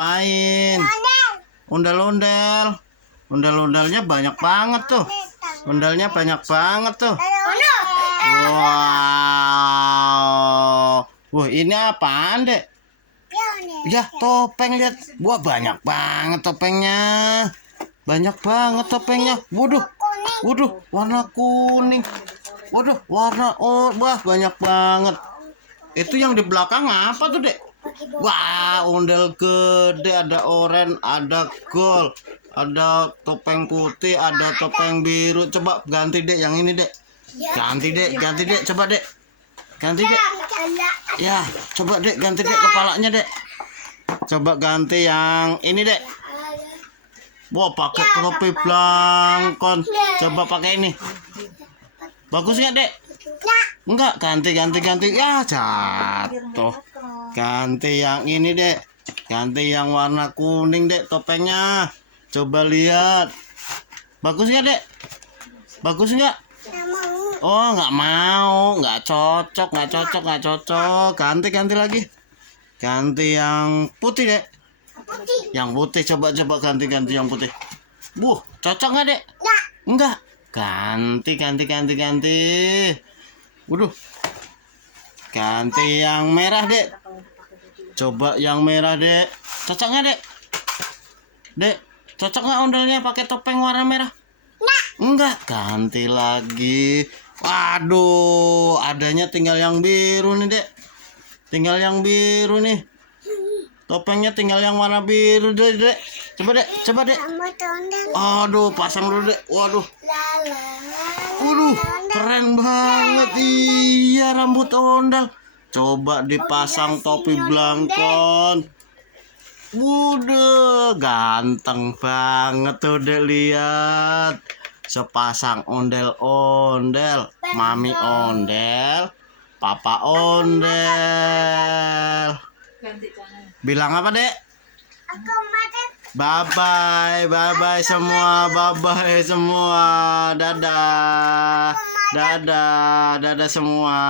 ngapain? Ondel-ondel. Ondel-ondelnya banyak banget tuh. Ondalnya banyak banget tuh. Wow. Wah, ini apaan, Dek? Ya, topeng, lihat. Wah, banyak banget topengnya. Banyak banget topengnya. Waduh. Waduh, warna kuning. Waduh, warna wah, banyak banget. Itu yang di belakang apa tuh, Dek? Wah, ondel gede, ada oranye, ada gold, ada topeng putih, ada topeng biru. Coba ganti, Dek, yang ini, Dek. Ganti, Dek, coba, Dek. Ganti, Dek. Ya, coba, Dek, ganti, Dek, kepalanya, Dek. Coba ganti yang ini, Dek. Wah, pakai topi blangkon. Coba pakai ini. Bagus nggak, Dek? Enggak, ganti. Ya, jatuh. Ganti yang ini, Dek. Ganti yang warna kuning, Dek, topengnya. Coba lihat. Bagus nggak, Dek? Bagus nggak? Oh, nggak mau. Nggak cocok. Ganti lagi. Ganti yang putih, Dek. Yang putih, coba ganti yang putih. Cocok nggak, Dek? Enggak. Ganti. Waduh. Ganti yang merah, Dek. Coba yang merah, Dek. Cocok nggak, Dek? Dek, cocok nggak ondalnya pakai topeng warna merah? Enggak. Ganti lagi. Waduh, adanya tinggal yang biru nih, Dek. Tinggal yang biru nih. Topengnya tinggal yang warna biru, Dek. Coba, Dek. Aduh, pasang dulu, Dek. Waduh, keren banget. Iya, rambut ondal. Coba dipasang topi blangkon. Waduh, ganteng banget tuh, Dek, lihat. Sepasang ondel-ondel. Mami ondel, papa ondel. Bilang apa, Dek? Bye-bye semua. Dadah semua.